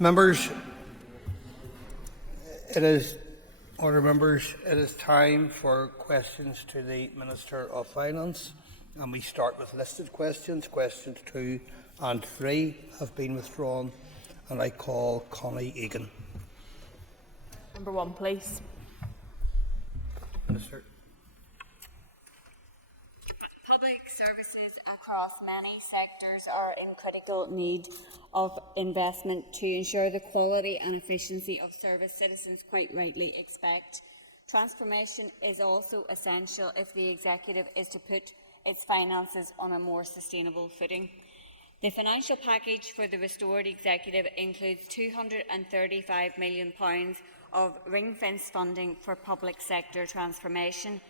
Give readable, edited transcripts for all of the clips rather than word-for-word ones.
Members, it is time for questions to the Minister of Finance, and we start with listed questions. Questions 2 and 3 have been withdrawn, and I call Connie Egan. Number 1, please. Minister. Public services across many sectors are in critical need of investment to ensure the quality and efficiency of service citizens quite rightly expect. Transformation is also essential if the Executive is to put its finances on a more sustainable footing. The financial package for the restored Executive includes £235 million of ring-fence funding for public sector transformation.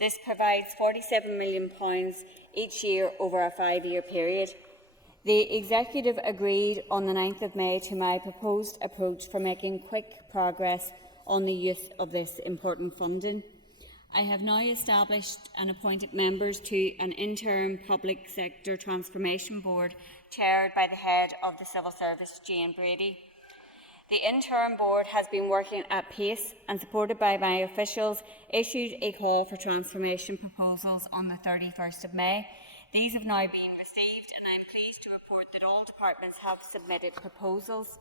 This provides £47 million each year over a 5-year period. The Executive agreed on the 9th of May to my proposed approach for making quick progress on the use of this important funding. I have now established and appointed members to an interim public sector transformation board chaired by the head of the Civil Service, Jane Brady. The interim board has been working at pace and, supported by my officials, issued a call for transformation proposals on the 31st of May. These have now been received, and I am pleased to report that all departments have submitted proposals.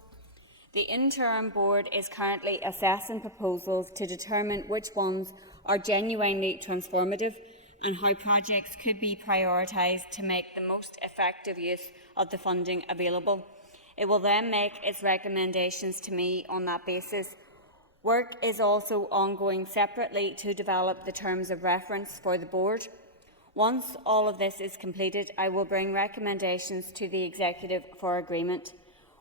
The interim board is currently assessing proposals to determine which ones are genuinely transformative and how projects could be prioritised to make the most effective use of the funding available. It will then make its recommendations to me on that basis. Work is also ongoing separately to develop the terms of reference for the board. Once all of this is completed, I will bring recommendations to the Executive for agreement.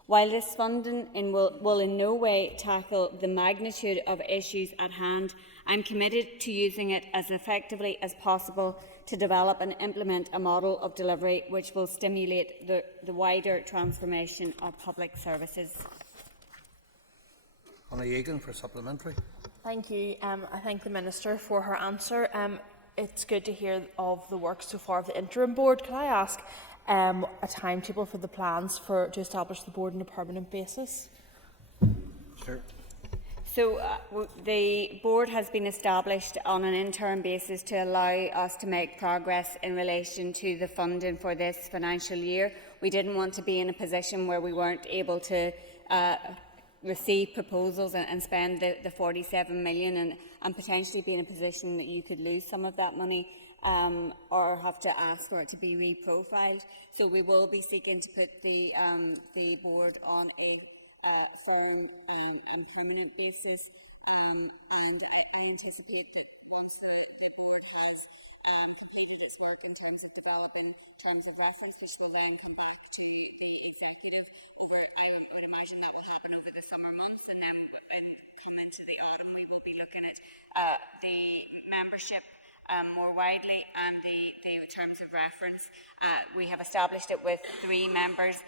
While this funding will in no way tackle the magnitude of issues at hand, I am committed to using it as effectively as possible to develop and implement a model of delivery which will stimulate the wider transformation of public services. Connie Egan for supplementary. Thank you. I thank the Minister for her answer. It's good to hear of the work so far of the interim board. Can I ask a timetable for the plans to establish the board on a permanent basis? Sure. So the board has been established on an interim basis to allow us to make progress in relation to the funding for this financial year. We didn't want to be in a position where we weren't able to receive proposals and spend the 47 million and potentially be in a position that you could lose some of that money or have to ask for it to be reprofiled. So we will be seeking to put the board on a firm and permanent basis, and I anticipate that once the board has completed its work in terms of developing terms of reference, which will then come back to the Executive over, I would imagine that will happen over the summer months, and then when we come into the autumn we will be looking at the membership more widely and the terms of reference. We have established it with 3 members,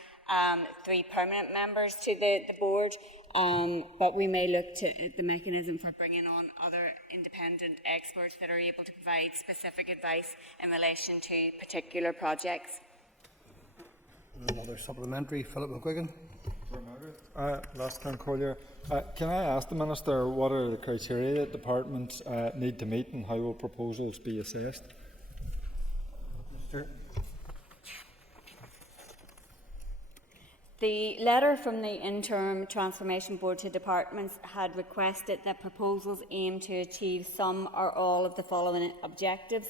3 permanent members to the board, but we may look to the mechanism for bringing on other independent experts that are able to provide specific advice in relation to particular projects. Another supplementary, Philip McGuigan. Last time, Collier. Can I ask the Minister what are the criteria that departments need to meet and how will proposals be assessed? Minister. The letter from the Interim Transformation Board to departments had requested that proposals aim to achieve some or all of the following objectives: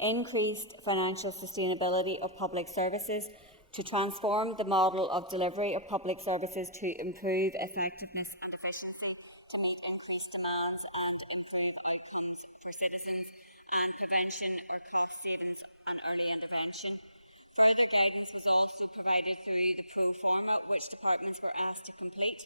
increased financial sustainability of public services, to transform the model of delivery of public services to improve effectiveness and efficiency, to meet increased demands and improve outcomes for citizens, and prevention or cost savings and early intervention. Further guidance was also provided through the pro forma, which departments were asked to complete.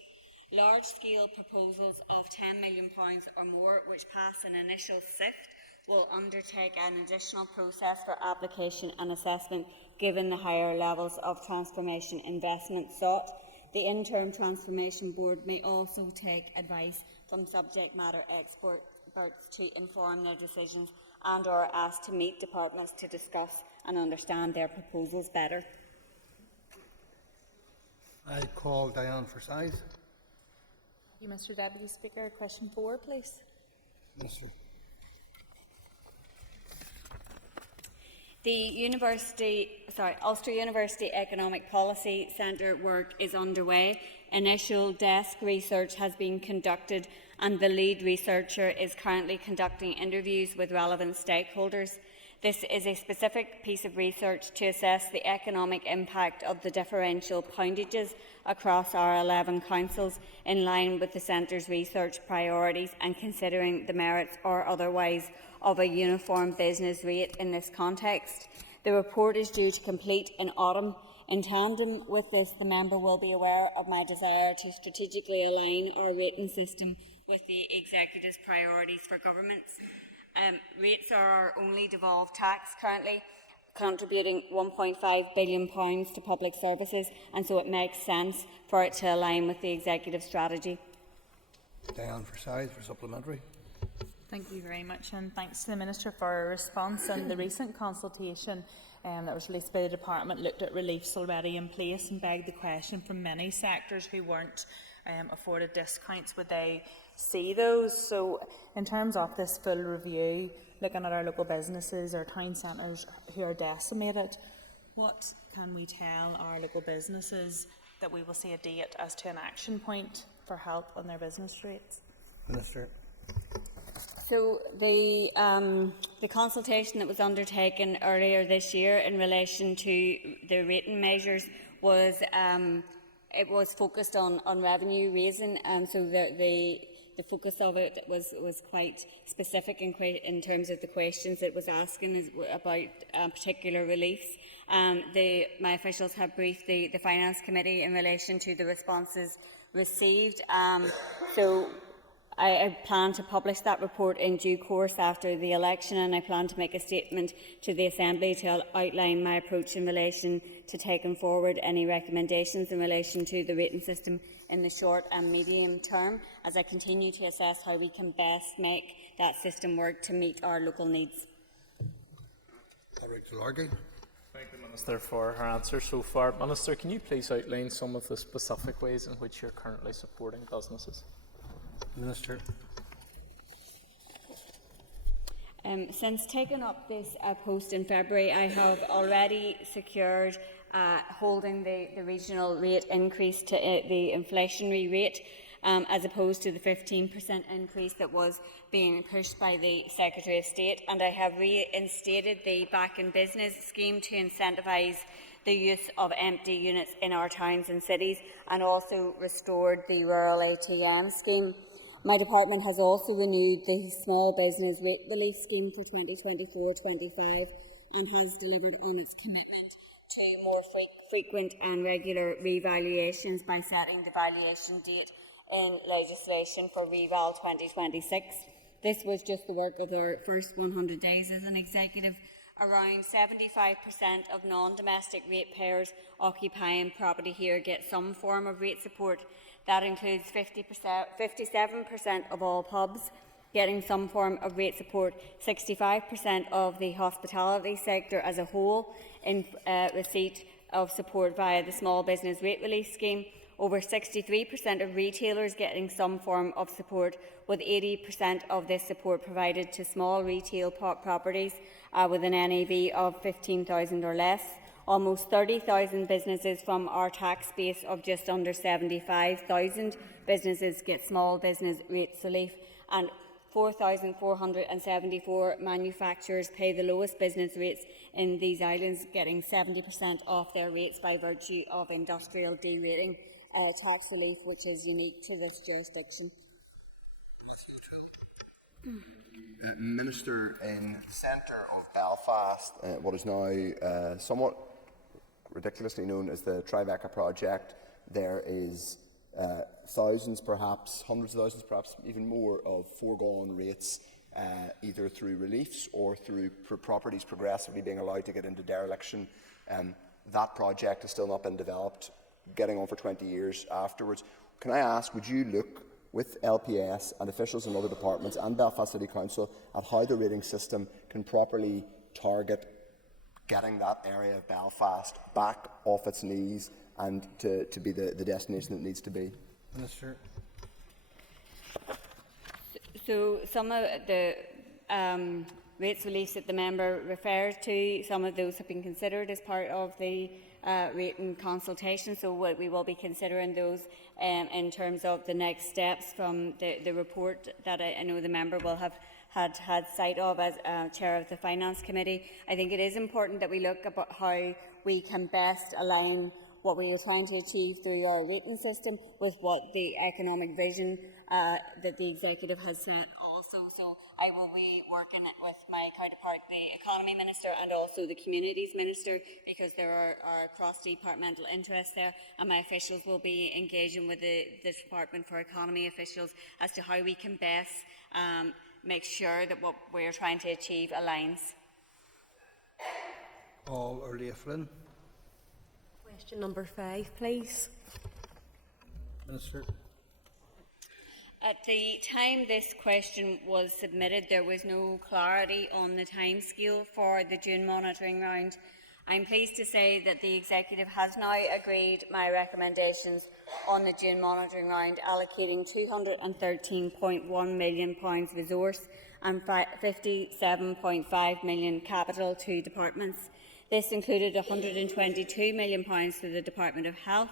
Large-scale proposals of £10 million or more, which pass an initial sift, will undertake an additional process for application and assessment given the higher levels of transformation investment sought. The Interim Transformation Board may also take advice from subject matter experts to inform their decisions and or asked to meet departments to discuss and understand their proposals better. I call Diane Forsyth. You, Mr. Deputy Speaker. Question 4, please. Minister. The Ulster University Economic Policy Centre work is underway. Initial desk research has been conducted and the lead researcher is currently conducting interviews with relevant stakeholders. This is a specific piece of research to assess the economic impact of the differential poundages across our 11 councils in line with the Centre's research priorities and considering the merits or otherwise of a uniform business rate in this context. The report is due to complete in autumn. In tandem with this, the member will be aware of my desire to strategically align our rating system with the Executive's priorities for governments. Rates are our only devolved tax currently, contributing £1.5 billion to public services, and so it makes sense for it to align with the Executive strategy. Diane Forsyth for supplementary. Thank you very much, and thanks to the Minister for her response. And the recent consultation that was released by the Department looked at reliefs already in place and begged the question from many sectors who weren't afforded discounts, would they see those? So in terms of this full review, looking at our local businesses, our town centres who are decimated, what can we tell our local businesses that we will see a date as to an action point for help on their business rates? Minister. So the consultation that was undertaken earlier this year in relation to the rating measures was it was focused on revenue raising, so the focus of it was quite specific in terms of the questions it was asking about particular reliefs. My officials have briefed the Finance Committee in relation to the responses received. So I plan to publish that report in due course after the election, and I plan to make a statement to the Assembly to outline my approach in relation to taking forward any recommendations in relation to the rating system in the short and medium term, as I continue to assess how we can best make that system work to meet our local needs. Thank the Minister for her answer so far. Minister, can you please outline some of the specific ways in which you're currently supporting businesses? Minister. Since taking up this post in February, I have already secured holding the regional rate increase to the inflationary rate, as opposed to the 15% increase that was being pushed by the Secretary of State, and I have reinstated the Back in Business scheme to incentivise the use of empty units in our towns and cities, and also restored the Rural ATM scheme. My department has also renewed the Small Business Rate Relief Scheme for 2024-25 and has delivered on its commitment to more frequent and regular revaluations by setting the valuation date in legislation for Reval 2026. This was just the work of our first 100 days as an executive. Around 75% of non-domestic ratepayers occupying property here get some form of rate support. That includes 57% of all pubs getting some form of rate support, 65% of the hospitality sector as a whole in receipt of support via the Small Business Rate Relief Scheme, over 63% of retailers getting some form of support, with 80% of this support provided to small retail properties with an NAV of 15,000 or less. Almost 30,000 businesses from our tax base of just under 75,000 businesses get small business rates relief, and 4,474 manufacturers pay the lowest business rates in these islands, getting 70% off their rates by virtue of industrial derating tax relief, which is unique to this jurisdiction. Minister, in the centre of Belfast, what is now somewhat ridiculously known as the Tribeca project, there is thousands, perhaps hundreds of thousands, perhaps even more, of foregone rates, either through reliefs or through properties progressively being allowed to get into dereliction. That project has still not been developed, getting on for 20 years afterwards. Can I ask, would you look with LPS and officials in other departments and Belfast City Council at how the rating system can properly target getting that area of Belfast back off its knees and to be the destination it needs to be? Minister. So some of the rates release that the member refers to, some of those have been considered as part of the rating consultation, so we will be considering those in terms of the next steps from the report that I know the member will have had sight of as Chair of the Finance Committee. I think it is important that we look at how we can best align what we are trying to achieve through our rating system with what the economic vision that the Executive has set also. So I will be working with my counterpart, the Economy Minister, and also the Communities Minister, because there are cross-departmental interests there, and my officials will be engaging with the Department for Economy officials as to how we can best make sure that what we're trying to achieve aligns. All early Flynn. Question number 5, please. Minister. At the time this question was submitted, there was no clarity on the timescale for the June monitoring round. I'm pleased to say that the Executive has now agreed my recommendations on the June monitoring round, allocating £213.1 million resource and £57.5 million capital to departments. This included £122 million for the Department of Health,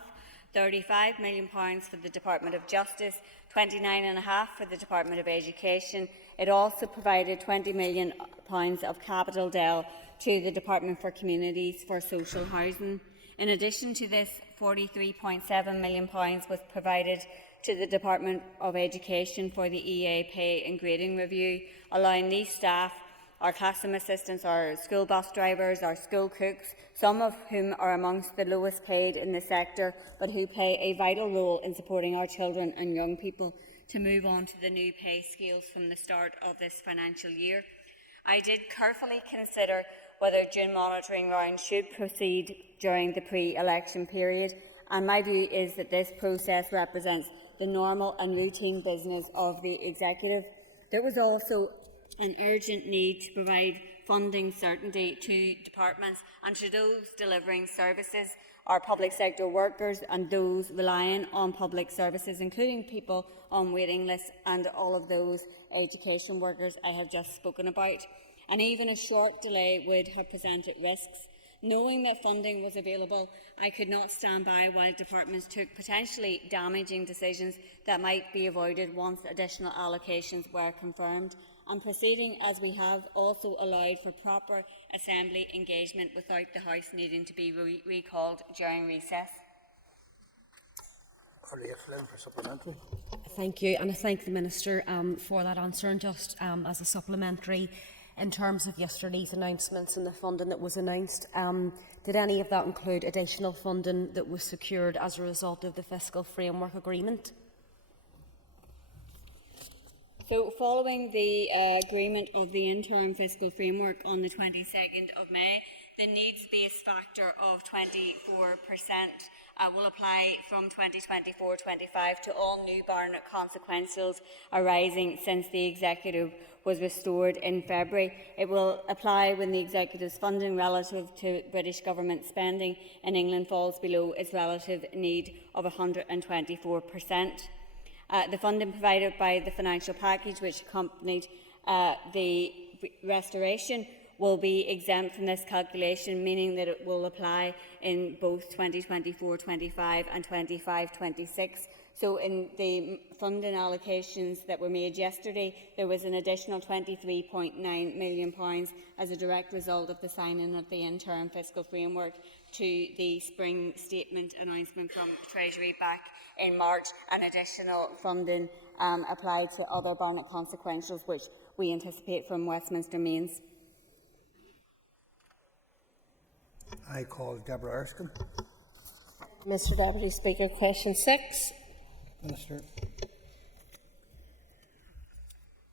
£35 million for the Department of Justice, £29.5 for the Department of Education. It also provided £20 million of capital DEL to the Department for Communities for Social Housing. In addition to this, £43.7 million was provided to the Department of Education for the EA pay and grading review, allowing these staff, our classroom assistants, our school bus drivers, our school cooks, some of whom are amongst the lowest paid in the sector, but who play a vital role in supporting our children and young people, to move on to the new pay scales from the start of this financial year. I did carefully consider whether June monitoring round should proceed during the pre-election period, and my view is that this process represents the normal and routine business of the Executive. There was also an urgent need to provide funding certainty to departments and to those delivering services, our public sector workers and those relying on public services, including people on waiting lists and all of those education workers I have just spoken about. And even a short delay would have presented risks. Knowing that funding was available, I could not stand by while departments took potentially damaging decisions that might be avoided once additional allocations were confirmed. And proceeding as we have also allowed for proper Assembly engagement without the House needing to be recalled during recess. Early Flynn for supplementary. Thank you, and I thank the Minister for that answer. And just as a supplementary, in terms of yesterday's announcements and the funding that was announced, did any of that include additional funding that was secured as a result of the Fiscal Framework Agreement? So, following the agreement of the interim fiscal framework on the 22nd of May, the needs-based factor of 24% will apply from 2024-25 to all new Barnett consequentials arising since the Executive was restored in February. It will apply when the Executive's funding relative to British Government spending in England falls below its relative need of 124%. The funding provided by the financial package which accompanied the restoration will be exempt from this calculation, meaning that it will apply in both 2024-25 and 25-26. So in the funding allocations that were made yesterday, there was an additional £23.9 million as a direct result of the signing of the interim fiscal framework to the spring statement announcement from Treasury back in March, and additional funding applied to other Barnett consequentials which we anticipate from Westminster Mains. I call Deborah Erskine. Mr Deputy Speaker, question 6. Minister.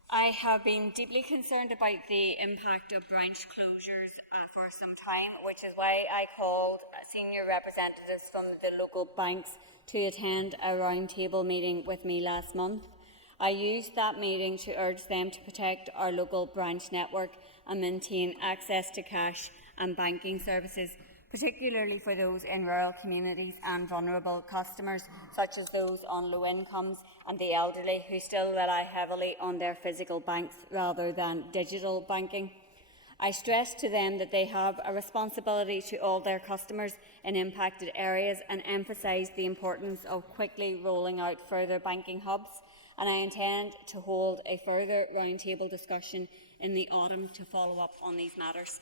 I have been deeply concerned about the impact of branch closures for some time, which is why I called senior representatives from the local banks to attend a roundtable meeting with me last month. I used that meeting to urge them to protect our local branch network and maintain access to cash and banking services particularly for those in rural communities and vulnerable customers, such as those on low incomes and the elderly who still rely heavily on their physical banks rather than digital banking. I stress to them that they have a responsibility to all their customers in impacted areas and emphasise the importance of quickly rolling out further banking hubs, and I intend to hold a further roundtable discussion in the autumn to follow up on these matters.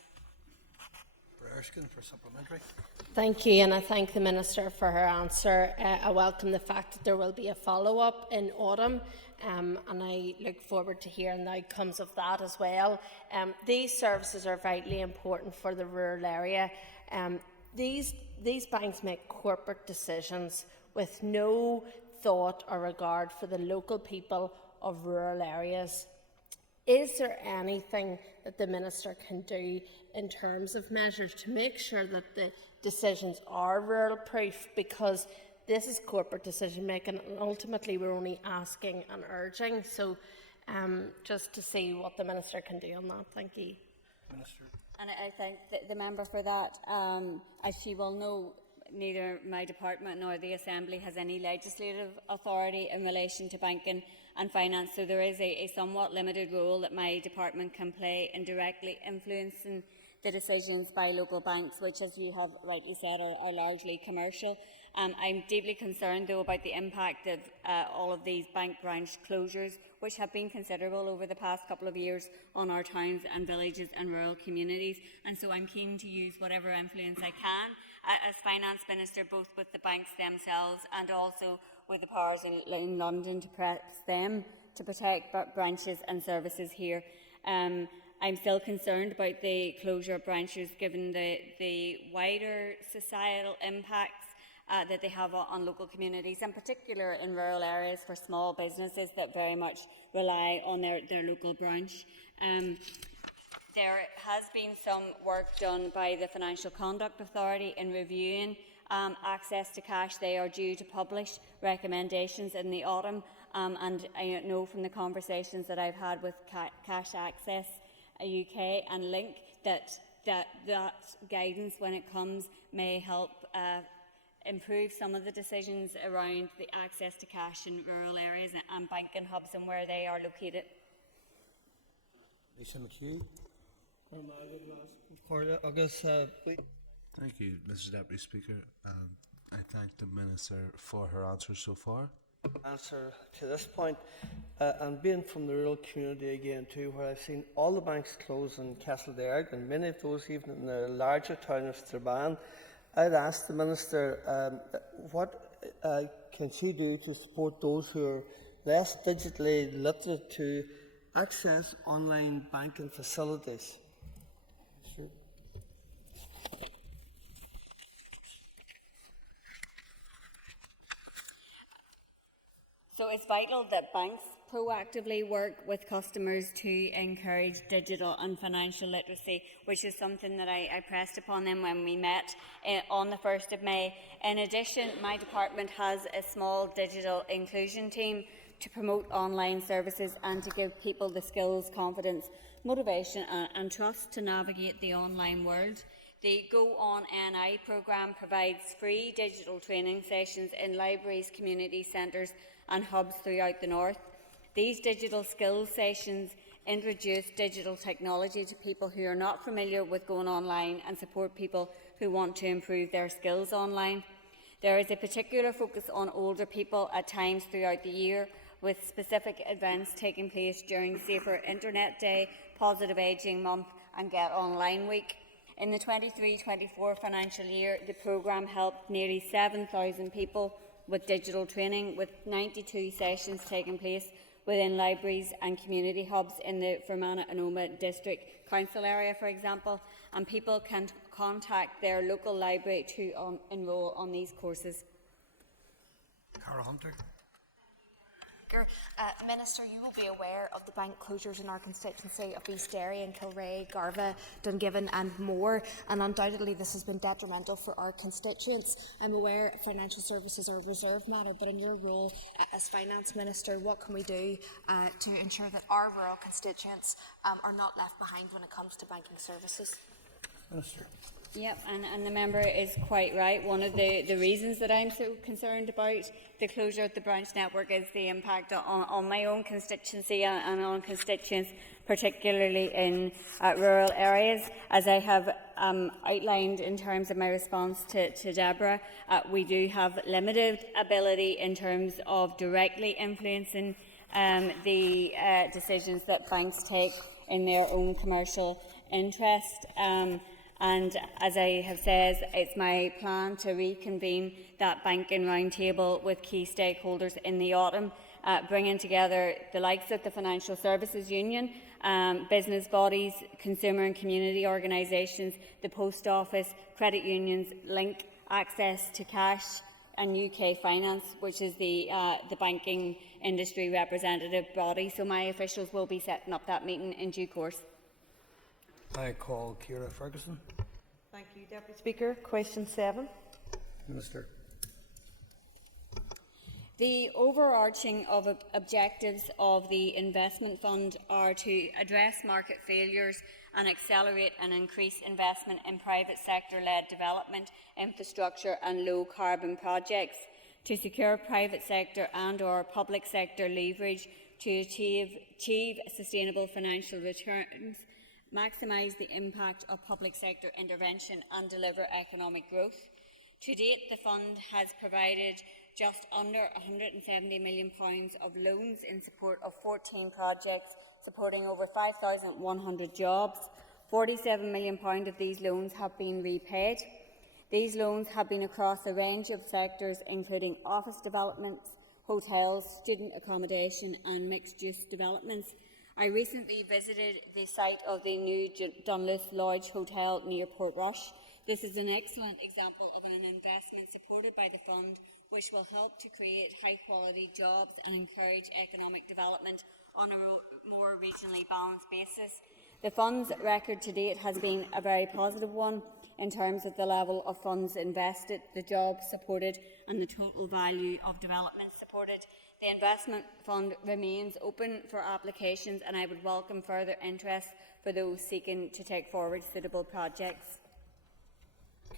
Erskine for supplementary. Thank you, and I thank the Minister for her answer. I welcome the fact that there will be a follow-up in autumn, and I look forward to hearing the outcomes of that as well. These services are vitally important for the rural area. These banks make corporate decisions with no thought or regard for the local people of rural areas. Is there anything that the Minister can do in terms of measures to make sure that the decisions are rural-proof? Because this is corporate decision-making and ultimately we're only asking and urging. So just to see what the Minister can do on that. Thank you. Minister. And I thank the member for that. As she will know, neither my department nor the Assembly has any legislative authority in relation to banking and finance, so there is a somewhat limited role that my department can play in directly influencing the decisions by local banks, which, as you have rightly said, are largely commercial. I'm deeply concerned, though, about the impact of all of these bank branch closures, which have been considerable over the past couple of years on our towns and villages and rural communities. And so I'm keen to use whatever influence I can as Finance Minister, both with the banks themselves and also with the powers in London, to press them to protect branches and services here. I'm still concerned about the closure of branches, given the wider societal impacts that they have on local communities, in particular in rural areas for small businesses that very much rely on their local branch. There has been some work done by the Financial Conduct Authority in reviewing access to cash. They are due to publish recommendations in the autumn, and I know from the conversations that I've had with Cash Access UK and Link that guidance, when it comes, may help improve some of the decisions around the access to cash in rural areas and banking hubs and where they are located. Lisa McHugh. Thank you, Mr. Deputy Speaker. I thank the Minister for her answer so far. Answer to this point, and being from the rural community again too, where I've seen all the banks close in Castleberg and many of those even in the larger town of Strabane, I'd ask the Minister what can she do to support those who are less digitally literate to access online banking facilities. Sure. So it's vital that banks proactively work with customers to encourage digital and financial literacy, which is something that I pressed upon them when we met on the 1st of May. In addition, my department has a small digital inclusion team to promote online services and to give people the skills, confidence, motivation and trust to navigate the online world. The Go On NI programme provides free digital training sessions in libraries, community centres and hubs throughout the north. These digital skills sessions introduce digital technology to people who are not familiar with going online and support people who want to improve their skills online. There is a particular focus on older people at times throughout the year, with specific events taking place during Safer Internet Day, Positive Ageing Month and Get Online Week. In the 23-24 financial year, the programme helped nearly 7,000 people with digital training, with 92 sessions taking place within libraries and community hubs in the Fermanagh and Omagh District Council area, for example, and people can contact their local library to enrol on these courses. Cara Hunter. Minister, you will be aware of the bank closures in our constituency of East Derry and Kilrea, Garva, Dungiven and more, and undoubtedly this has been detrimental for our constituents. I'm aware financial services are a reserve matter, but in your role as Finance Minister, what can we do to ensure that our rural constituents are not left behind when it comes to banking services? Minister. Yep, and the member is quite right. One of the reasons that I'm so concerned about the closure of the branch network is the impact on my own constituency and on constituents, particularly in rural areas. As I have outlined in terms of my response to Deborah, we do have limited ability in terms of directly influencing the decisions that banks take in their own commercial interest. And as I have said, it's my plan to reconvene that banking roundtable with key stakeholders in the autumn, bringing together the likes of the Financial Services Union, business bodies, consumer and community organisations, the Post Office, credit unions, Link, Access to Cash and UK Finance, which is the banking industry representative body. So my officials will be setting up that meeting in due course. I call Ciara Ferguson. Thank you, Deputy Speaker. Question 7. Minister. The overarching objectives of the investment fund are to address market failures and accelerate and increase investment in private sector-led development, infrastructure and low-carbon projects, to secure private sector and/or public sector leverage to achieve sustainable financial returns, maximise the impact of public sector intervention and deliver economic growth. To date, the fund has provided just under £170 million of loans in support of 14 projects, supporting over 5,100 jobs. £47 million of these loans have been repaid. These loans have been across a range of sectors, including office developments, hotels, student accommodation and mixed-use developments. I recently visited the site of the new Dunluce Lodge Hotel near Portrush. This is an excellent example of an investment supported by the fund, which will help to create high-quality jobs and encourage economic development on a more regionally balanced basis. The fund's record to date has been a very positive one in terms of the level of funds invested, the jobs supported and the total value of development supported. The investment fund remains open for applications and I would welcome further interest for those seeking to take forward suitable projects.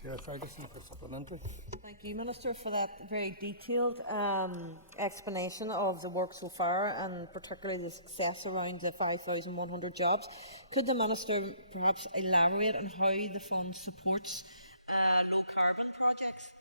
Ciara Ferguson for supplementary. Thank you, Minister, for that very detailed explanation of the work so far and particularly the success around the 5,100 jobs. Could the Minister perhaps elaborate on how the fund supports low-carbon projects?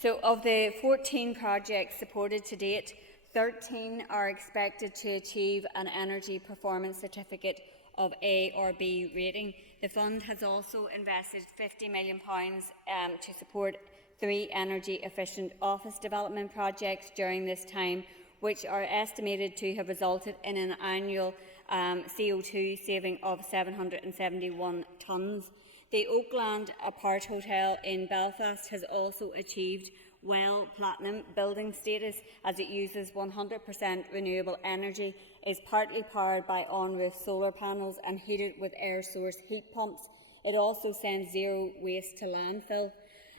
So of the 14 projects supported to date, 13 are expected to achieve an Energy Performance Certificate of A or B rating. The fund has also invested £50 million to support 3 energy-efficient office development projects during this time, which are estimated to have resulted in an annual CO2 saving of 771 tonnes. The Oakland Apart Hotel in Belfast has also achieved WELL Platinum building status as it uses 100% renewable energy, is partly powered by on-roof solar panels and heated with air source heat pumps. It also sends zero waste to landfill.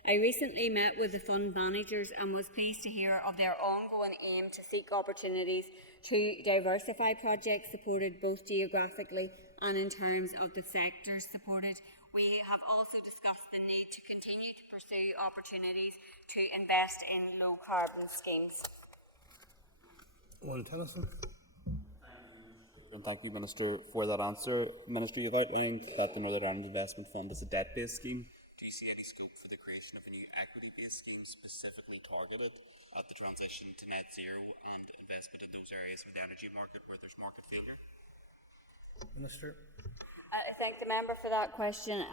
I recently met with the fund managers and was pleased to hear of their ongoing aim to seek opportunities to diversify projects supported both geographically and in terms of the sectors supported. We have also discussed the need to continue to pursue opportunities to invest in low-carbon schemes. Owen Tennyson. And thank you, Minister, for that answer. Minister, you've outlined that the Northern Ireland Investment Fund is a debt-based scheme. Do you see any scope for the creation of a new equity-based scheme specifically targeted at the transition to net zero and investment in those areas of the energy market where there's market failure? Minister. I thank the member for that question,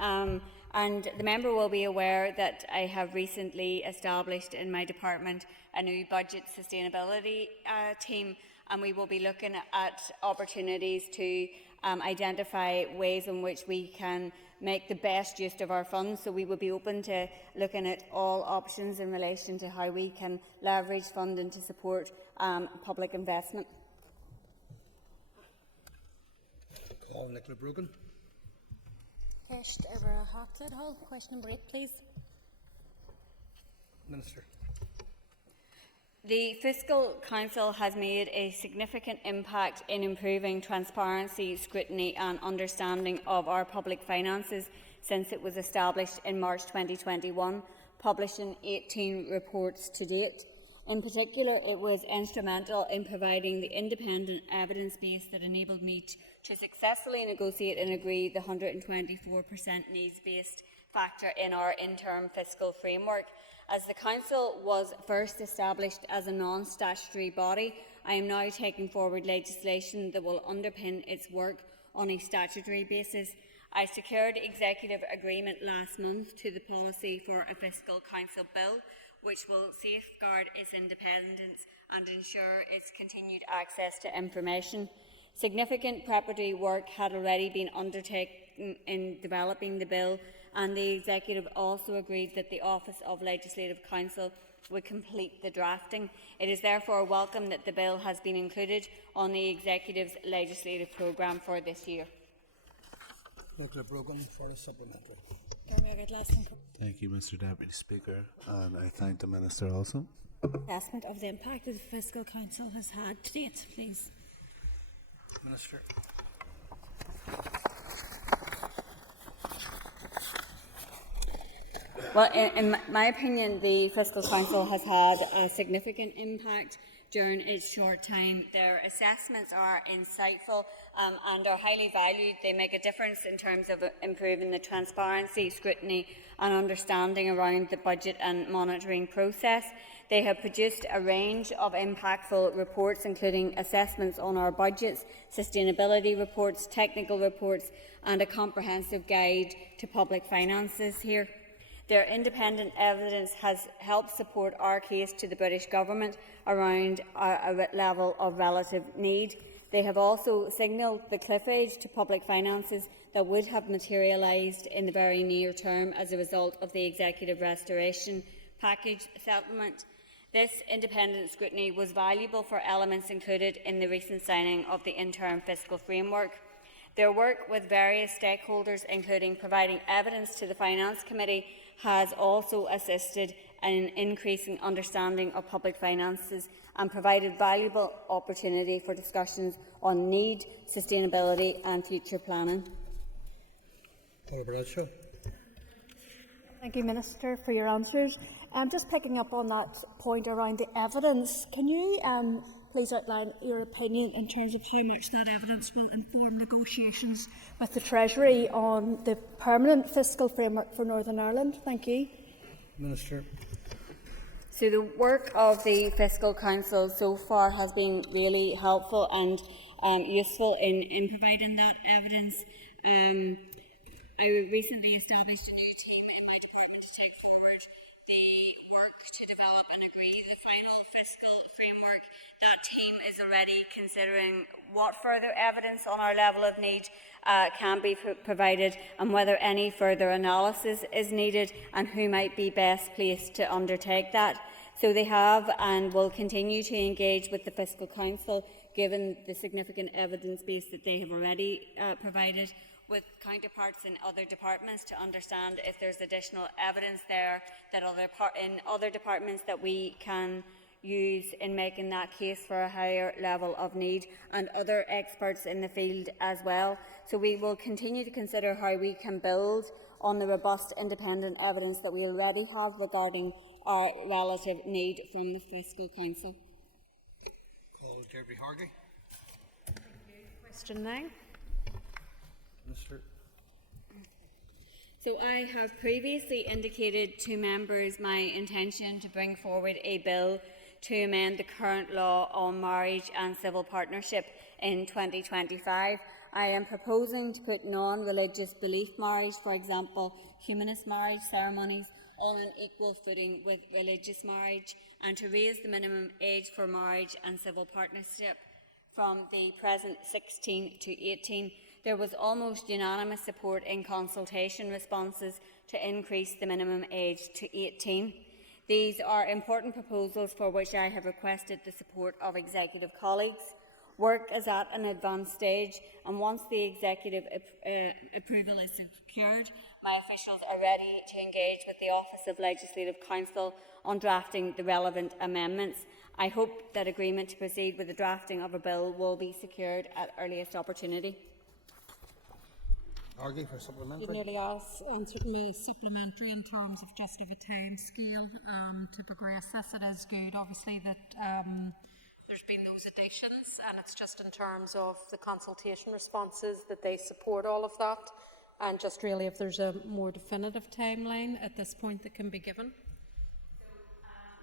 and the member will be aware that I have recently established in my department a new budget sustainability team, and we will be looking at opportunities to identify ways in which we can make the best use of our funds. So we will be open to looking at all options in relation to how we can leverage funding to support public investment. Call Nicola Brogan. Question number 8, please. Minister. The Fiscal Council has made a significant impact in improving transparency, scrutiny and understanding of our public finances since it was established in March 2021, publishing 18 reports to date. In particular, it was instrumental in providing the independent evidence base that enabled me to successfully negotiate and agree the 124% needs-based factor in our interim fiscal framework. As the Council was first established as a non-statutory body, I am now taking forward legislation that will underpin its work on a statutory basis. I secured executive agreement last month to the policy for a Fiscal Council bill, which will safeguard its independence and ensure its continued access to information. Significant preparatory work had already been undertaken in developing the bill, and the Executive also agreed that the Office of Legislative Counsel would complete the drafting. It is therefore welcome that the bill has been included on the Executive's legislative programme for this year. Nicola Brogan for a supplementary. Thank you, Mr. Deputy Speaker, and I thank the Minister also. Assessment of the impact that the Fiscal Council has had to date, please. Minister. Well, in my opinion, the Fiscal Council has had a significant impact during its short time. Their assessments are insightful and are highly valued. They make a difference in terms of improving the transparency, scrutiny and understanding around the budget and monitoring process. They have produced a range of impactful reports, including assessments on our budgets, sustainability reports, technical reports and a comprehensive guide to public finances here. Their independent evidence has helped support our case to the British Government around a level of relative need. They have also signalled the cliff edge to public finances that would have materialised in the very near term as a result of the Executive Restoration Package settlement. This independent scrutiny was valuable for elements included in the recent signing of the interim fiscal framework. Their work with various stakeholders, including providing evidence to the Finance Committee, has also assisted in increasing understanding of public finances and provided valuable opportunity for discussions on need, sustainability and future planning. Paula Bradshaw. Thank you, Minister, for your answers. Just picking up on that point around the evidence, can you please outline your opinion in terms of how much that evidence will inform negotiations with the Treasury on the permanent fiscal framework for Northern Ireland? Thank you. Minister. So the work of the Fiscal Council so far has been really helpful and useful in providing that evidence. I recently established a new team in my department to take forward the work to develop and agree the final fiscal framework. That team is already considering what further evidence on our level of need can be provided and whether any further analysis is needed and who might be best placed to undertake that. So they have and will continue to engage with the Fiscal Council given the significant evidence base that they have already provided with counterparts in other departments to understand if there's additional evidence there that in other departments that we can use in making that case for a higher level of need, and other experts in the field as well. So we will continue to consider how we can build on the robust independent evidence that we already have regarding our relative need from the Fiscal Council. Question now. Minister. So I have previously indicated to members my intention to bring forward a bill to amend the current law on marriage and civil partnership in 2025. I am proposing to put non-religious belief marriage, for example, humanist marriage ceremonies, on an equal footing with religious marriage, and to raise the minimum age for marriage and civil partnership from the present 16 to 18. There was almost unanimous support in consultation responses to increase the minimum age to 18. These are important proposals for which I have requested the support of executive colleagues. Work is at an advanced stage, and once the executive approval is secured, my officials are ready to engage with the Office of Legislative Counsel on drafting the relevant amendments. I hope that agreement to proceed with the drafting of a bill will be secured at earliest opportunity. Argue for supplementary. You nearly answered me supplementary in terms of just of a time scale to progress this. It is good, obviously, that there's been those additions, and it's just in terms of the consultation responses that they support all of that, and just really if there's a more definitive timeline at this point that can be given.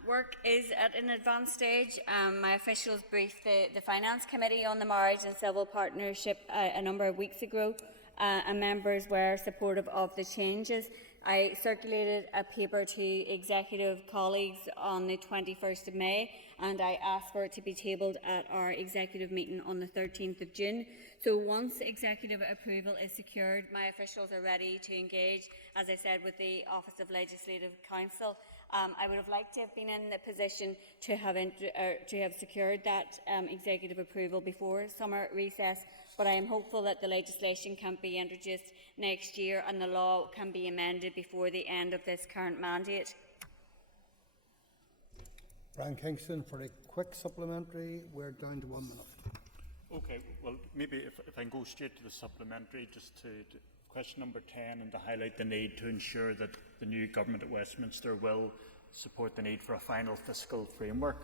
Work is at an advanced stage. My officials briefed the Finance Committee on the Marriage and Civil Partnership a number of weeks ago, and members were supportive of the changes. I circulated a paper to executive colleagues on the 21st of May, and I asked for it to be tabled at our executive meeting on the 13th of June. So once executive approval is secured, my officials are ready to engage, as I said, with the Office of Legislative Counsel. I would have liked to have been in the position to have secured that executive approval before summer recess, but I am hopeful that the legislation can be introduced next year and the law can be amended before the end of this current mandate. Brian Kingston for a quick supplementary. We're down to 1 minute. Okay, well, maybe if I can go straight to the supplementary, just to question number 10, and to highlight the need to ensure that the new government at Westminster will support the need for a final fiscal framework.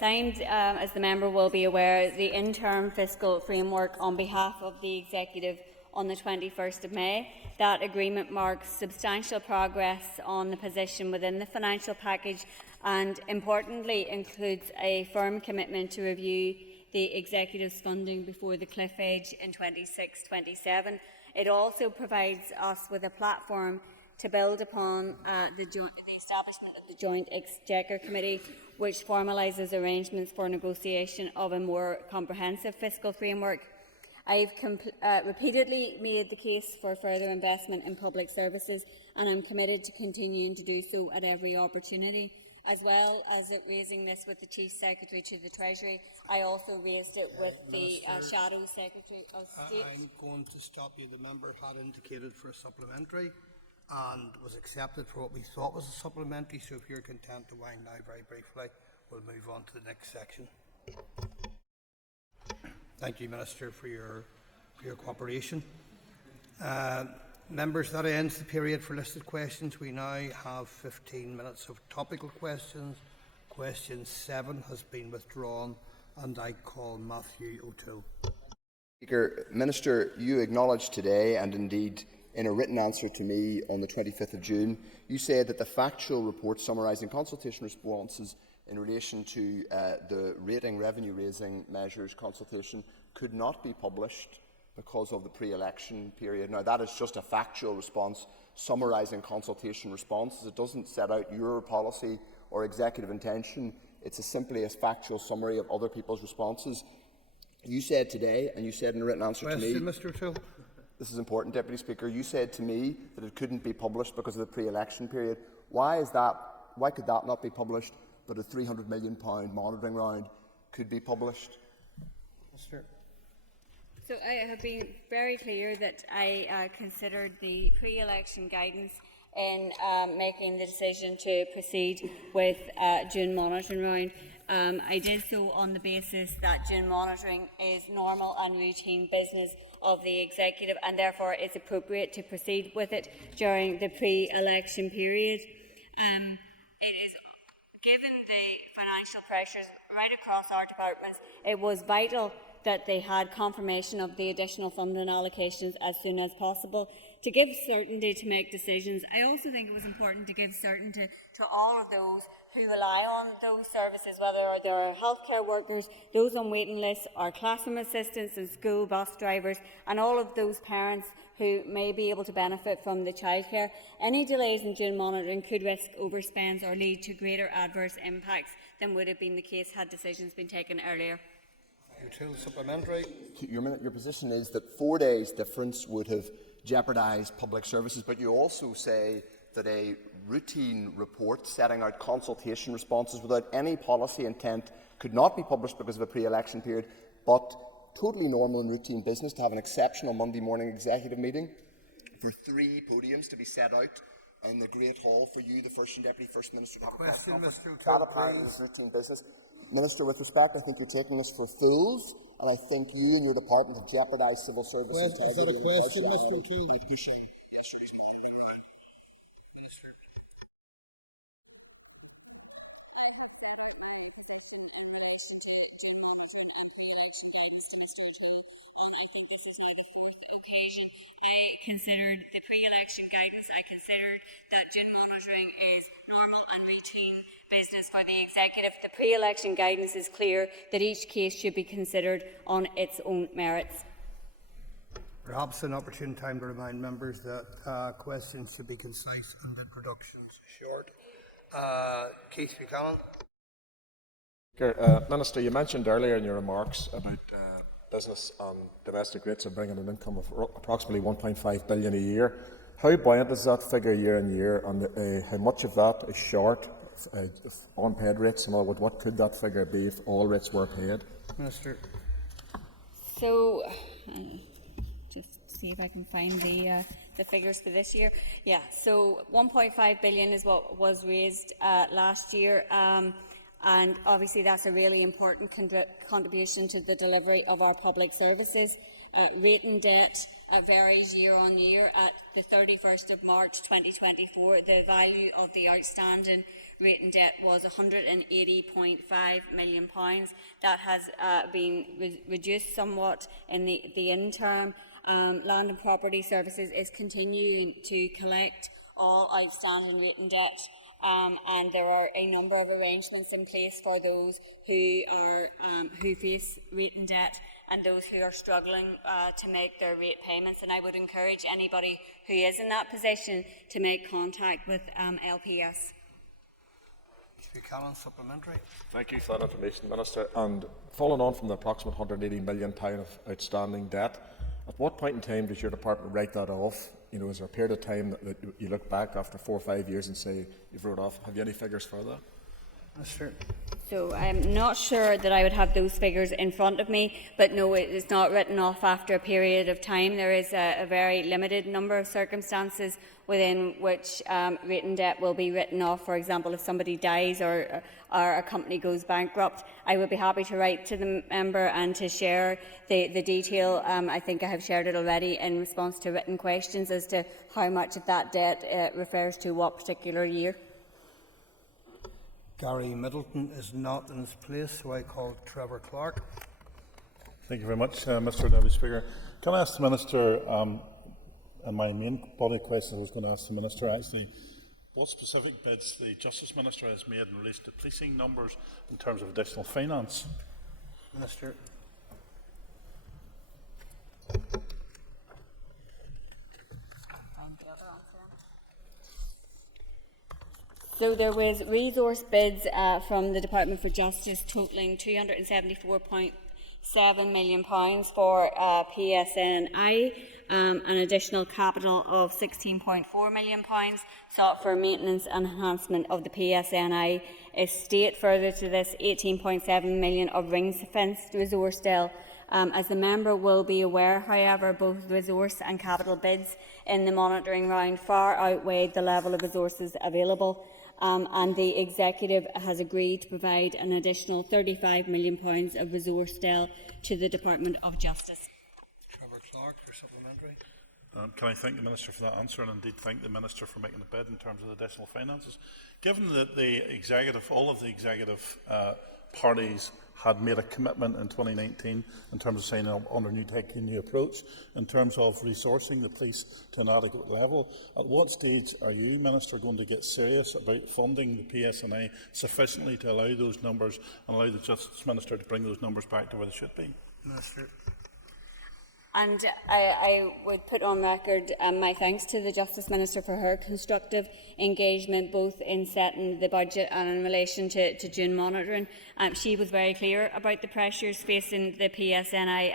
Signed, as the member will be aware, the interim fiscal framework on behalf of the Executive on the 21st of May. That agreement marks substantial progress on the position within the financial package and, importantly, includes a firm commitment to review the Executive's funding before the cliff edge in 26-27. It also provides us with a platform to build upon the establishment of the Joint Exchequer Committee, which formalises arrangements for negotiation of a more comprehensive fiscal framework. I've repeatedly made the case for further investment in public services, and I'm committed to continuing to do so at every opportunity. As well as raising this with the Chief Secretary to the Treasury, I also raised it with the Shadow Secretary of State. I'm going to stop you. The member had indicated for a supplementary and was accepted for what we thought was a supplementary, so if you're content to wind now very briefly, we'll move on to the next section. Thank you, Minister, for your cooperation. Members, that ends the period for listed questions. We now have 15 minutes of topical questions. Question 7 has been withdrawn, and I call Matthew O'Toole. Speaker, Minister, you acknowledged today, and indeed in a written answer to me on the 25th of June, you said that the factual report summarising consultation responses in relation to the rating revenue-raising measures consultation could not be published because of the pre-election period. Now, that is just a factual response summarising consultation responses. It doesn't set out your policy or executive intention. It's simply a factual summary of other people's responses. You said today, and you said in a written answer to me... Mr. O'Toole. This is important, Deputy Speaker. You said to me that it couldn't be published because of the pre-election period. Why is that? Why could that not be published, but a £300 million monitoring round could be published? Mr. So I have been very clear that I considered the pre-election guidance in making the decision to proceed with June monitoring round. I did so on the basis that June monitoring is normal and routine business of the Executive, and therefore it's appropriate to proceed with it during the pre-election period. It is, given the financial pressures right across our departments, it was vital that they had confirmation of the additional funding allocations as soon as possible to give certainty to make decisions. I also think it was important to give certainty to all of those who rely on those services, whether they're healthcare workers, those on waiting lists, our classroom assistants and school bus drivers, and all of those parents who may be able to benefit from the childcare. Any delays in June monitoring could risk overspends or lead to greater adverse impacts than would have been the case had decisions been taken earlier. Supplementary. Your position is that 4 days difference would have jeopardised public services, but you also say that a routine report setting out consultation responses without any policy intent could not be published because of a pre-election period, but totally normal and routine business to have an exceptional Monday morning executive meeting for 3 podiums to be set out in the Great Hall for you, the First and Deputy First Minister, to have a press Question, conference. Mr. That O'Toole, apparently please. is routine business. Minister, with respect, I think you're taking us for fools, and I think you and your department have jeopardised civil service integrity. Is that a question, Mr. O'Toole? Yesterday's point. Occasion, I considered the pre-election guidance. I considered that June monitoring is normal and routine business for the executive. The pre-election guidance is clear that each case should be considered on its own merits. Perhaps an opportune time to remind members that questions should be concise and introductions short. Keith Buchanan. Minister, you mentioned earlier in your remarks about business and domestic rates of bringing an income of approximately 1.5 billion a year. How buoyant is that figure year on year, and how much of that is short of unpaid rates? In other words, what could that figure be if all rates were paid? Minister. So, just see if I can find the figures for this year. Yeah, so 1.5 billion is what was raised last year. And obviously that's a really important contribution to the delivery of our public services. Rating debt varies year on year. At the 31st of March 2024, the value of the outstanding rating debt was £180.5 million. That has been reduced somewhat in the interim. Land and Property Services is continuing to collect all outstanding rating debt. And there are a number of arrangements in place for those who face rating debt and those who are struggling to make their rate payments. And I would encourage anybody who is in that position to make contact with LPS. Buchanan, supplementary. Thank you for that information, Minister. And following on from the approximate £180 million of outstanding debt, at what point in time does your department write that off? You know, is there a period of time that you look back after 4 or 5 years and say you've wrote off? Have you any figures for that? Minister. So I'm not sure that I would have those figures in front of me, but no, it is not written off after a period of time. There is a very limited number of circumstances within which rating debt will be written off. For example, if somebody dies or a company goes bankrupt, I would be happy to write to the member and to share the detail. I think I have shared it already in response to written questions as to how much of that debt refers to what particular year. Gary Middleton is not in his place, so I call Trevor Clark. Thank you very much, Mr. Deputy Speaker. Can I ask the Minister, and my main body of questions I was going to ask the Minister actually, what specific bids the Justice Minister has made in relation to policing numbers in terms of additional finance? Minister. So there was resource bids from the Department for Justice totalling £274.7 million for PSNI, an additional capital of £16.4 million sought for maintenance and enhancement of the PSNI estate. Further to this, £18.7 million of ring-fenced resource still. As the member will be aware, however, both resource and capital bids in the monitoring round far outweighed the level of resources available. And the Executive has agreed to provide an additional £35 million of resource still to the Department of Justice. Trevor Clark, for supplementary. Can I thank the Minister for that answer, and indeed thank the Minister for making the bid in terms of the additional finances? Given that the Executive, all of the Executive parties had made a commitment in 2019 in terms of signing up on a new approach, in terms of resourcing the police to an adequate level. At what stage are you, Minister, going to get serious about funding the PSNI sufficiently to allow those numbers and allow the Justice Minister to bring those numbers back to where they should be? Minister. And I would put on record my thanks to the Justice Minister for her constructive engagement, both in setting the budget and in relation to June monitoring. She was very clear about the pressures facing the PSNI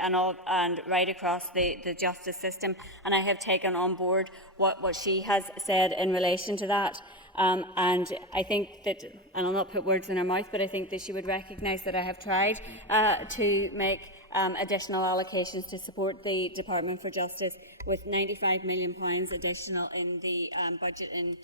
and right across the justice system, and I have taken on board what she has said in relation to that. And I think that, and I'll not put words in her mouth, but I think that she would recognise that I have tried to make additional allocations to support the Department for Justice, with £95 million additional in the budget in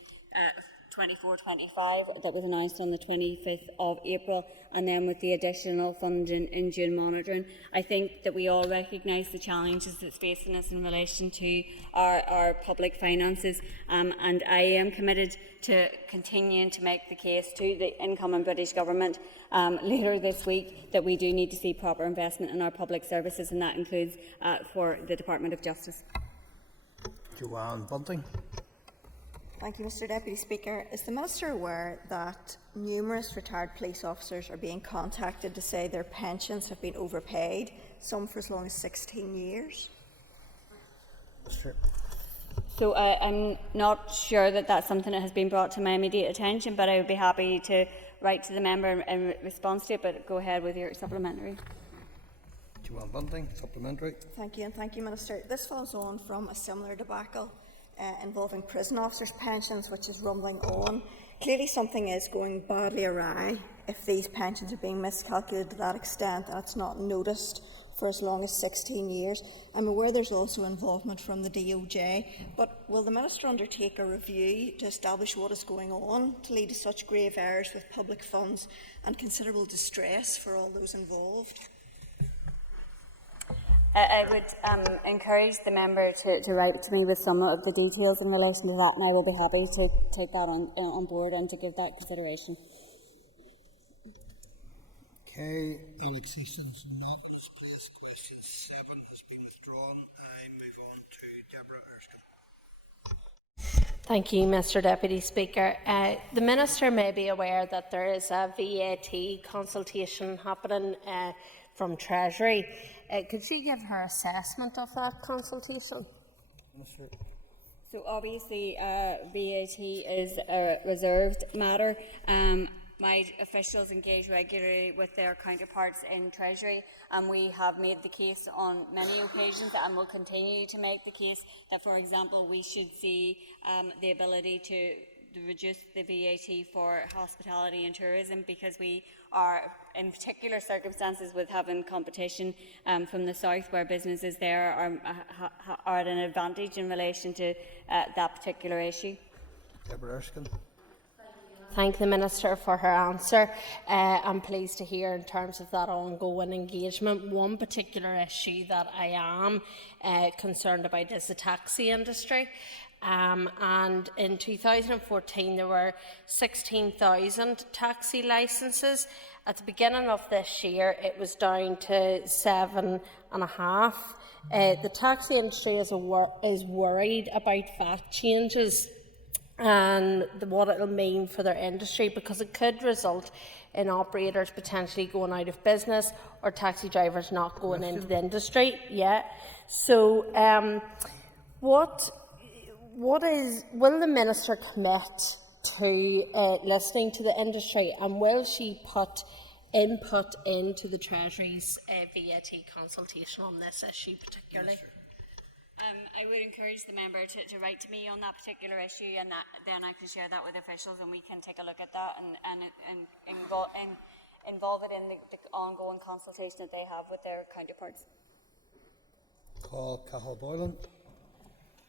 24-25 that was announced on the 25th of April, and then with the additional funding in June monitoring. I think that we all recognise the challenges that's facing us in relation to our public finances, and I am committed to continuing to make the case to the incoming British Government later this week that we do need to see proper investment in our public services, and that includes for the Department of Justice. Joanne Bunting. Thank you, Mr Deputy Speaker. Is the Minister aware that numerous retired police officers are being contacted to say their pensions have been overpaid, some for as long as 16 years? Sure. So I'm not sure that that's something that has been brought to my immediate attention, but I would be happy to write to the member in response to it, but go ahead with your supplementary. Joanne Bunting, supplementary. Thank you, and thank you, Minister. This follows on from a similar debacle involving prison officers' pensions, which is rumbling on. Clearly something is going badly awry if these pensions are being miscalculated to that extent and it's not noticed for as long as 16 years. I'm aware there's also involvement from the DOJ, but will the Minister undertake a review to establish what is going on to lead to such grave errors with public funds and considerable distress for all those involved? I would encourage the member to write to me with some of the details in relation to that, and I will be happy to take that on board and to give that consideration. Okay, in existence not misplaced question 7 has been withdrawn. I move on to Deborah Erskine. Thank you, Mr Deputy Speaker. The Minister may be aware that there is a VAT consultation happening from Treasury. Could she give her assessment of that consultation? So obviously VAT is a reserved matter. My officials engage regularly with their counterparts in Treasury, and we have made the case on many occasions and will continue to make the case that, for example, we should see the ability to reduce the VAT for hospitality and tourism, because we are in particular circumstances with having competition from the south, where businesses there are at an advantage in relation to that particular issue. Deborah Erskine. Thank the Minister for her answer. I'm pleased to hear in terms of that ongoing engagement. One particular issue that I am concerned about is the taxi industry. And in 2014 there were 16,000 taxi licences. At the beginning of this year it was down to 7.5. The taxi industry is worried about VAT changes and what it will mean for their industry, because it could result in operators potentially going out of business or taxi drivers not going into the industry. Yeah. So will the Minister commit to listening to the industry, and will she put input into the Treasury's VAT consultation on this issue particularly? I would encourage the member to write to me on that particular issue, and then I can share that with officials and we can take a look at that and involve it in the ongoing consultation that they have with their counterparts. Call Cahill Boylan.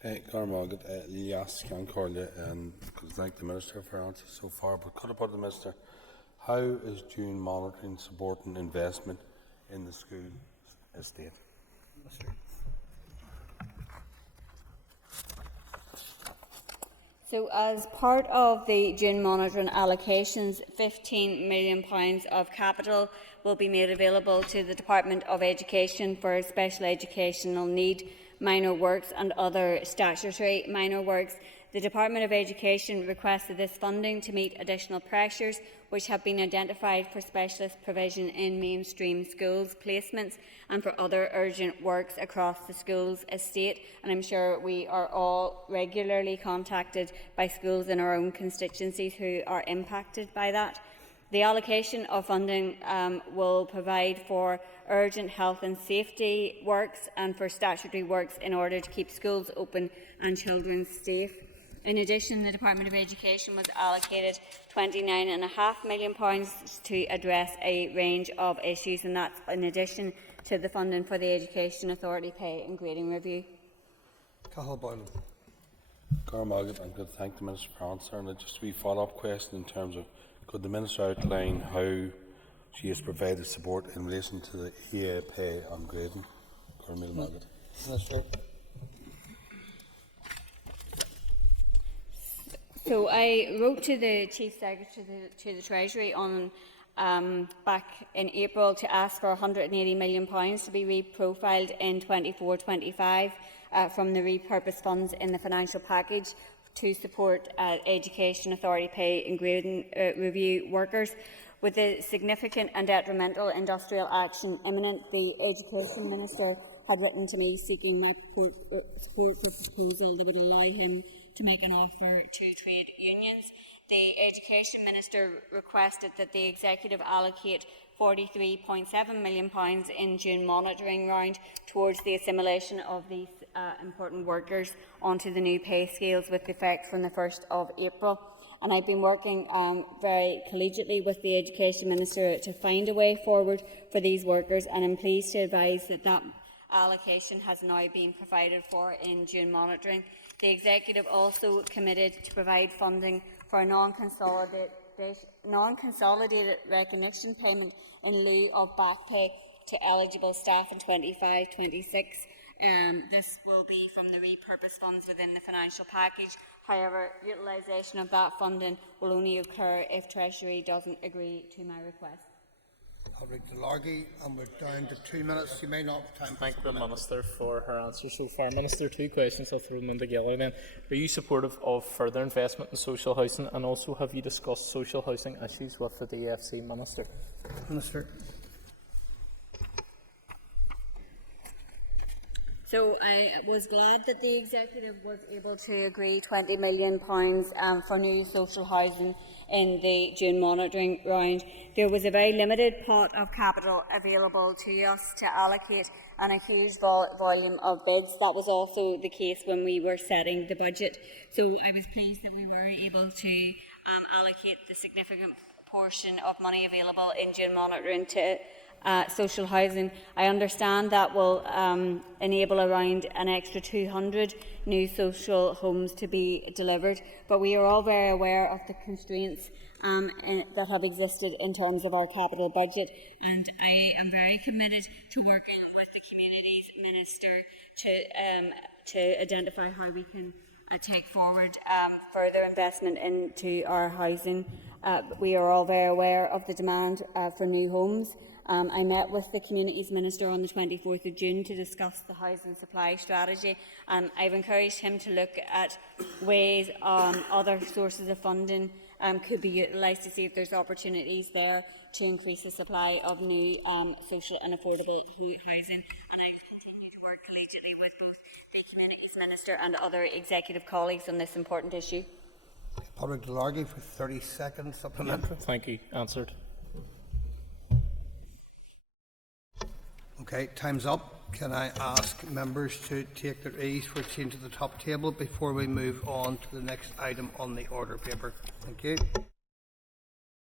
Caoimhe, Lias can call you and thank the Minister for her answers so far, but could I put the Minister, how is June monitoring supporting investment in the school estate? So as part of the June monitoring allocations, £15 million of capital will be made available to the Department of Education for special educational need, minor works and other statutory minor works. The Department of Education requested this funding to meet additional pressures which have been identified for specialist provision in mainstream schools placements and for other urgent works across the schools estate. And I'm sure we are all regularly contacted by schools in our own constituencies who are impacted by that. The allocation of funding will provide for urgent health and safety works and for statutory works in order to keep schools open and children safe. In addition, the Department of Education was allocated £29.5 million to address a range of issues, and that's in addition to the funding for the Education Authority pay and grading review. Caoimhe. Caoimhe, I'm going to thank the Minister for answering. And just a wee follow-up question in terms of, could the Minister outline how she has provided support in relation to the EA pay and grading? Caoimhe. Minister. So I wrote to the Chief Secretary to the Treasury on back in April to ask for £180 million to be reprofiled in 24-25 from the repurposed funds in the financial package to support Education Authority pay and grading review workers. With the significant and detrimental industrial action imminent, the Education Minister had written to me seeking my support for a proposal that would allow him to make an offer to trade unions. The Education Minister requested that the Executive allocate £43.7 million in June monitoring round towards the assimilation of these important workers onto the new pay scales with effect from the 1st of April. And I've been working very collegiately with the Education Minister to find a way forward for these workers, and I'm pleased to advise that that allocation has now been provided for in June monitoring. The Executive also committed to provide funding for a non-consolidated recognition payment in lieu of back pay to eligible staff in 25-26. This will be from the repurposed funds within the financial package. However, utilisation of that funding will only occur if Treasury doesn't agree to my request. And we're down to 2 minutes. You may not have time. Thank the Minister for her answer so far. Minister, two questions. I'll throw them in together then. Are you supportive of further investment in social housing, and also have you discussed social housing issues with the DFC Minister? Minister. So I was glad that the Executive was able to agree £20 million for new social housing in the June monitoring round. There was a very limited pot of capital available to us to allocate and a huge volume of bids. That was also the case when we were setting the budget. So I was pleased that we were able to allocate the significant portion of money available in June monitoring to social housing. I understand that will enable around an extra 200 new social homes to be delivered, but we are all very aware of the constraints that have existed in terms of our capital budget, and I am very committed to working with the Communities Minister to identify how we can take forward further investment into our housing. We are all very aware of the demand for new homes. I met with the Communities Minister on the 24th of June to discuss the housing supply strategy, and I've encouraged him to look at ways other sources of funding could be utilised to see if there's opportunities there to increase the supply of new social and affordable housing. And I continue to work collegiately with both the Communities Minister and other Executive colleagues on this important issue. Padraig Delargy for 30 seconds supplementary. Thank you. Answered. Okay, time's up. Can I ask members to take their ease for a change at the top table before we move on to the next item on the order paper? Thank you.